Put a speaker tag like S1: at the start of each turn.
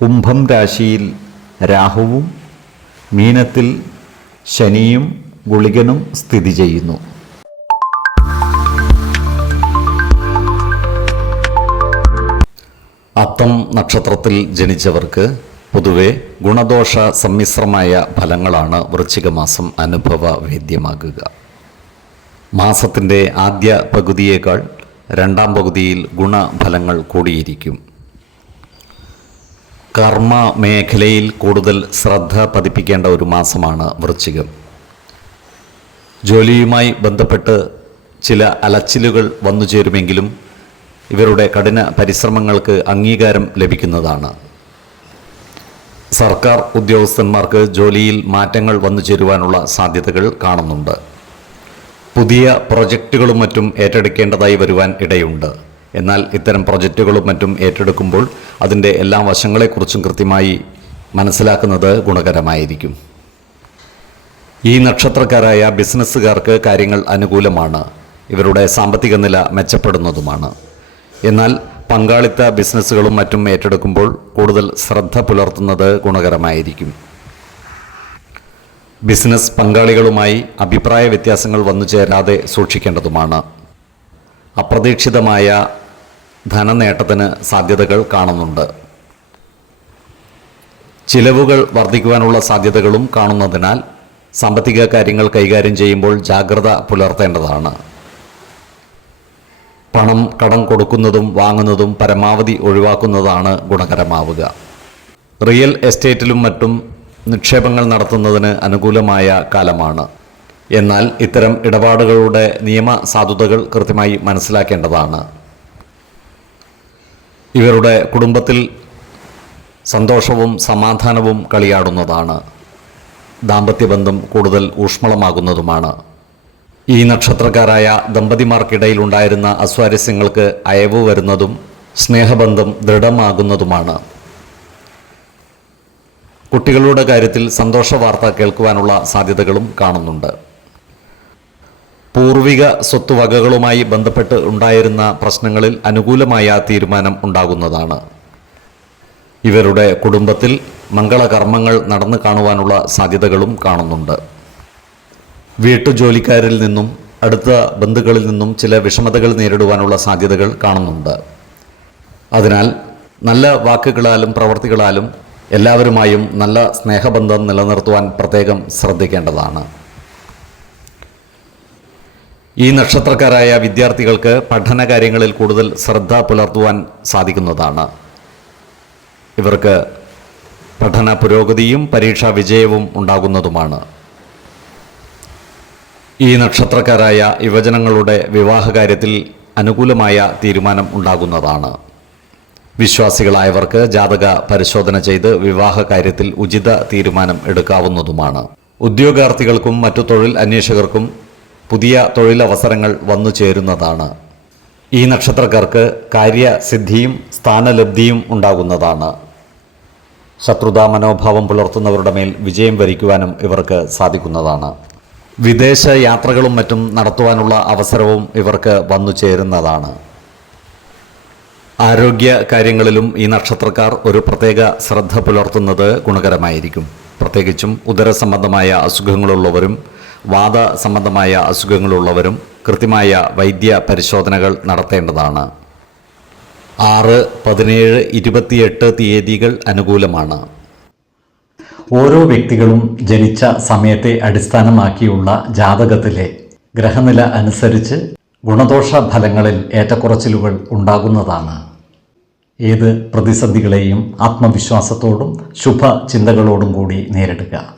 S1: കുംഭം രാശിയിൽ രാഹുവും മീനത്തിൽ ശനിയും ഗുളികനും സ്ഥിതി ചെയ്യുന്നു. അത്തം നക്ഷത്രത്തിൽ ജനിച്ചവർക്ക് പൊതുവെ ഗുണദോഷ സമ്മിശ്രമായ ഫലങ്ങളാണ് വൃശ്ചിക മാസം അനുഭവ വേദ്യമാകുക. മാസത്തിന്റെ ആദ്യ പകുതിയേക്കാൾ രണ്ടാം പകുതിയിൽ ഗുണഫലങ്ങൾ കൂടിയിരിക്കും. കർമ്മ മേഖലയിൽ കൂടുതൽ ശ്രദ്ധ പതിപ്പിക്കേണ്ട ഒരു മാസമാണ് വൃശ്ചികം. ജോലിയുമായി ബന്ധപ്പെട്ട് ചില അലച്ചിലുകൾ വന്നു ചേരുമെങ്കിലും ഇവരുടെ കഠിന പരിശ്രമങ്ങൾക്ക് അംഗീകാരം ലഭിക്കുന്നതാണ്. സർക്കാർ ഉദ്യോഗസ്ഥന്മാർക്ക് ജോലിയിൽ മാറ്റങ്ങൾ വന്നു ചേരുവാനുള്ള സാധ്യതകൾ കാണുന്നുണ്ട്. പുതിയ പ്രൊജക്റ്റുകളും മറ്റും ഏറ്റെടുക്കേണ്ടതായി വരുവാൻ ഇടയുണ്ട്. എന്നാൽ ഇത്തരം പ്രൊജക്റ്റുകളും മറ്റും ഏറ്റെടുക്കുമ്പോൾ അതിന്റെ എല്ലാ വശങ്ങളെക്കുറിച്ചും കൃത്യമായി മനസ്സിലാക്കുന്നത് ഗുണകരമായിരിക്കും. ഈ നക്ഷത്രക്കാരായ ബിസിനസ്സുകാർക്ക് കാര്യങ്ങൾ അനുകൂലമാണ്. ഇവരുടെ സാമ്പത്തിക നില മെച്ചപ്പെടുന്നതുമാണ്. എന്നാൽ പങ്കാളിത്ത ബിസിനസ്സുകളും മറ്റും ഏറ്റെടുക്കുമ്പോൾ കൂടുതൽ ശ്രദ്ധ പുലർത്തുന്നത് ഗുണകരമായിരിക്കും. ബിസിനസ് പങ്കാളികളുമായി അഭിപ്രായ വ്യത്യാസങ്ങൾ വന്നു ചേരാതെ സൂക്ഷിക്കേണ്ടതുമാണ്. അപ്രതീക്ഷിതമായ ധനനേട്ടത്തിന് സാധ്യതകൾ കാണുന്നുണ്ട്. ചിലവുകൾ വർദ്ധിക്കുവാനുള്ള സാധ്യതകളും കാണുന്നതിനാൽ സാമ്പത്തിക കാര്യങ്ങൾ കൈകാര്യം ചെയ്യുമ്പോൾ ജാഗ്രത പുലർത്തേണ്ടതാണ്. പണം കടം കൊടുക്കുന്നതും വാങ്ങുന്നതും പരമാവധി ഒഴിവാക്കുന്നതാണ് ഗുണകരമാവുക. റിയൽ എസ്റ്റേറ്റിലും മറ്റും നിക്ഷേപങ്ങൾ നടത്തുന്നതിന് അനുകൂലമായ കാലമാണ്. എന്നാൽ ഇത്തരം ഇടപാടുകളുടെ നിയമ സാധുതകൾ കൃത്യമായി മനസ്സിലാക്കേണ്ടതാണ്. ഇവരുടെ കുടുംബത്തിൽ സന്തോഷവും സമാധാനവും കളിയാടുന്നതാണ്. ദാമ്പത്യബന്ധം കൂടുതൽ ഊഷ്മളമാകുന്നതുമാണ്. ഈ നക്ഷത്രക്കാരായ ദമ്പതിമാർക്കിടയിൽ ഉണ്ടായിരുന്ന അസ്വാരസ്യങ്ങൾക്ക് അയവ് വരുന്നതും സ്നേഹബന്ധം ദൃഢമാകുന്നതുമാണ്. കുട്ടികളുടെ കാര്യത്തിൽ സന്തോഷ വാർത്ത കേൾക്കുവാനുള്ള സാധ്യതകളും കാണുന്നുണ്ട്. പൂർവിക സ്വത്തുവകകളുമായി ബന്ധപ്പെട്ട് ഉണ്ടായിരുന്ന പ്രശ്നങ്ങളിൽ അനുകൂലമായ തീരുമാനം ഉണ്ടാകുന്നതാണ്. ഇവരുടെ കുടുംബത്തിൽ മംഗളകർമ്മങ്ങൾ നടന്നു കാണുവാനുള്ള സാധ്യതകളും കാണുന്നുണ്ട്. വീട്ടുജോലിക്കാരിൽ നിന്നും അടുത്ത ബന്ധുക്കളിൽ നിന്നും ചില വിഷമതകൾ നേരിടുവാനുള്ള സാധ്യതകൾ കാണുന്നുണ്ട്. അതിനാൽ നല്ല വാക്കുകളാലും പ്രവർത്തികളാലും എല്ലാവരുമായും നല്ല സ്നേഹബന്ധം നിലനിർത്തുവാൻ പ്രത്യേകം ശ്രദ്ധിക്കേണ്ടതാണ്. ഈ നക്ഷത്രക്കാരായ വിദ്യാർത്ഥികൾക്ക് പഠന കാര്യങ്ങളിൽ കൂടുതൽ ശ്രദ്ധ പുലർത്തുവാൻ സാധിക്കുന്നതാണ്. ഇവർക്ക് പഠന പുരോഗതിയും പരീക്ഷാ വിജയവും ഉണ്ടാകുന്നതുമാണ്. ഈ നക്ഷത്രക്കാരായ യുവജനങ്ങളുടെ വിവാഹകാര്യത്തിൽ അനുകൂലമായ തീരുമാനം ഉണ്ടാകുന്നതാണ്. വിശ്വാസികളായവർക്ക് ജാതക പരിശോധന ചെയ്ത് വിവാഹ കാര്യത്തിൽ ഉചിത തീരുമാനം എടുക്കാവുന്നതുമാണ്. ഉദ്യോഗാർത്ഥികൾക്കും മറ്റു തൊഴിൽ അന്വേഷകർക്കും പുതിയ തൊഴിലവസരങ്ങൾ വന്നു ചേരുന്നതാണ്. ഈ നക്ഷത്രക്കാർക്ക് കാര്യസിദ്ധിയും സ്ഥാനലബ്ധിയും ഉണ്ടാകുന്നതാണ്. ശത്രുതാ മനോഭാവം പുലർത്തുന്നവരുടെ മേൽ വിജയം വരിക്കുവാനും ഇവർക്ക് സാധിക്കുന്നതാണ്. വിദേശ യാത്രകളും മറ്റും നടത്തുവാനുള്ള അവസരവും ഇവർക്ക് വന്നു ചേരുന്നതാണ്. ആരോഗ്യ കാര്യങ്ങളിലും ഈ നക്ഷത്രക്കാർ ഒരു പ്രത്യേക ശ്രദ്ധ പുലർത്തുന്നത് ഗുണകരമായിരിക്കും. പ്രത്യേകിച്ചും ഉദര സംബന്ധമായ അസുഖങ്ങളുള്ളവരും വാദ സംബന്ധമായ അസുഖങ്ങളുള്ളവരും കൃത്യമായ വൈദ്യ പരിശോധനകൾ നടത്തേണ്ടതാണ്. ആറ് പതിനേഴ് ഇരുപത്തിയെട്ട് തീയതികൾ അനുകൂലമാണ്.
S2: ഓരോ വ്യക്തികളും ജനിച്ച സമയത്തെ അടിസ്ഥാനമാക്കിയുള്ള ജാതകത്തിലെ ഗ്രഹനില അനുസരിച്ച് ഗുണദോഷ ഫലങ്ങളിൽ ഏറ്റക്കുറച്ചിലുകൾ ഉണ്ടാകുന്നതാണ്. ഏത് പ്രതിസന്ധികളെയും ആത്മവിശ്വാസത്തോടും ശുഭ ചിന്തകളോടും കൂടി നേരിടുക.